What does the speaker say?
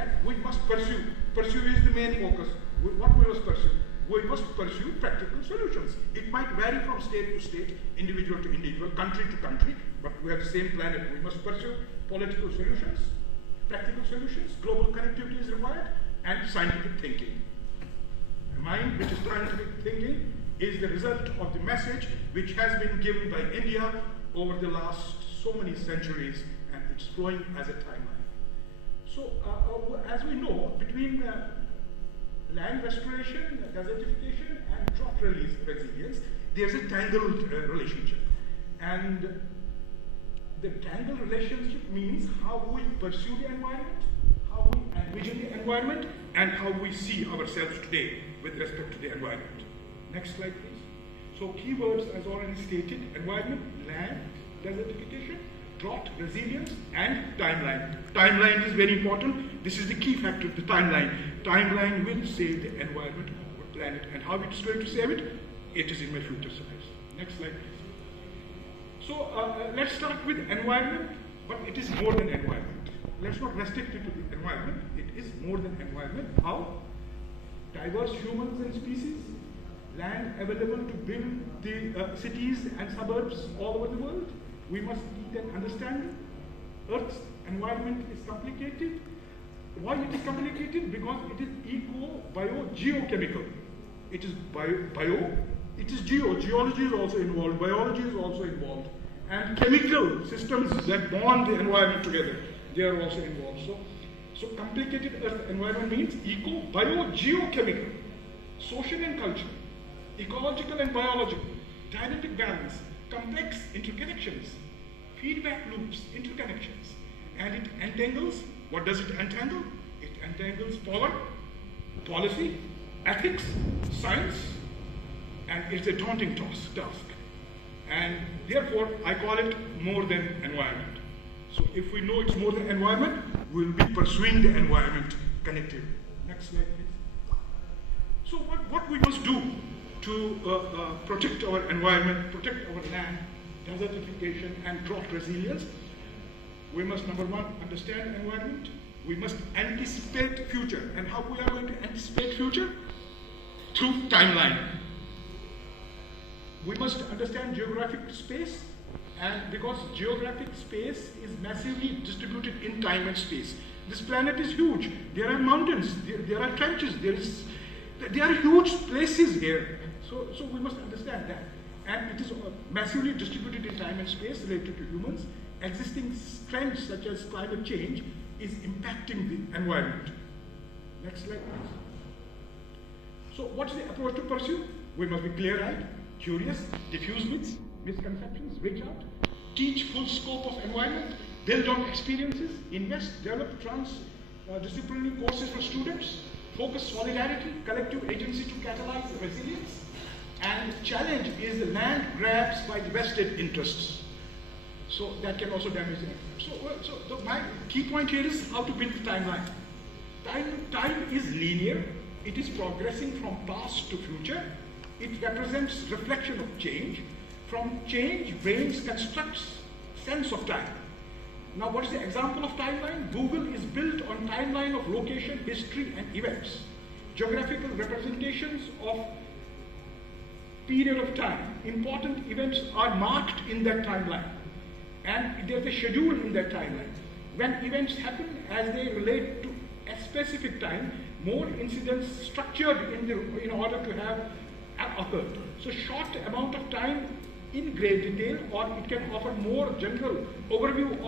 that we must pursue. Pursue is the main focus. What we must pursue? We must pursue practical solutions. It might vary from state to state, individual to individual, country to country, but we have the same planet. We must pursue political solutions, practical solutions, global connectivity is required, and scientific thinking. A mind which is scientific thinking is the result of the message which has been given by India over the last so many centuries, and it's flowing as a timeline. So, as we know, between land restoration, desertification, and drought resilience, there's a tangled relationship. And the tangled relationship means how we pursue the environment, how we envision the environment, and how we see ourselves today with respect to the environment. Next slide, please. So keywords, as already stated: environment, land, desertification, drought, resilience, and timeline. Timeline is very important. This is the key factor, the timeline. Timeline will save the environment or planet. And how it's going to save it? It is in my future slides. Next slide, please. So let's start with environment, but it is more than environment. Let's not restrict it to the environment. It is more than environment. How? Diverse humans and species, land available to build the cities and suburbs all over the world. We must need an understanding. Earth's environment is complicated. Why it is complicated? Because it is eco-bio-geochemical. It is bio, it is geo. Geology is also involved, biology is also involved. And chemical systems that bond the environment together, they are also involved. So complicated Earth environment means eco-bio-geochemical, social and cultural, ecological and biological, dynamic balance, complex interconnections, feedback loops, interconnections, and it entangles. What does it entangle? It entangles power, policy, ethics, science, and it's a daunting task. And therefore, I call it more than environment. So if we know it's more than environment, we'll be pursuing the environment connectively. Next slide, please. So what we must do to protect our environment, protect our land, desertification, and drought resilience? We must, number one, understand environment. We must anticipate future. And how we are going to anticipate future? Through timeline. We must understand geographic space, and because geographic space is massively distributed in time and space. This planet is huge. There are mountains, there are trenches, there are huge places here. So we must understand that. And it is massively distributed in time and space related to humans. Existing trends such as climate change is impacting the environment. Next slide, please. So what's the approach to pursue? We must be clear-eyed, curious, diffuse myths, misconceptions, reach out, teach full scope of environment, build on experiences, invest, develop transdisciplinary courses for students, focus solidarity, collective agency to catalyze resilience, and challenge is the land grabs by the vested interests. So that can also damage the my key point here is how to build the timeline. Time is linear. It is progressing from past to future. It represents reflection of change. From change, brains constructs sense of time. Now, what is the example of timeline? Google is built on timeline of location, history, and events. Geographical representations of period of time. Important events are marked in that timeline. And there's a schedule in that timeline. When events happen as they relate to a specific time, more incidents structured in order to have occurred. So short amount of time in great detail, or it can offer more general overview of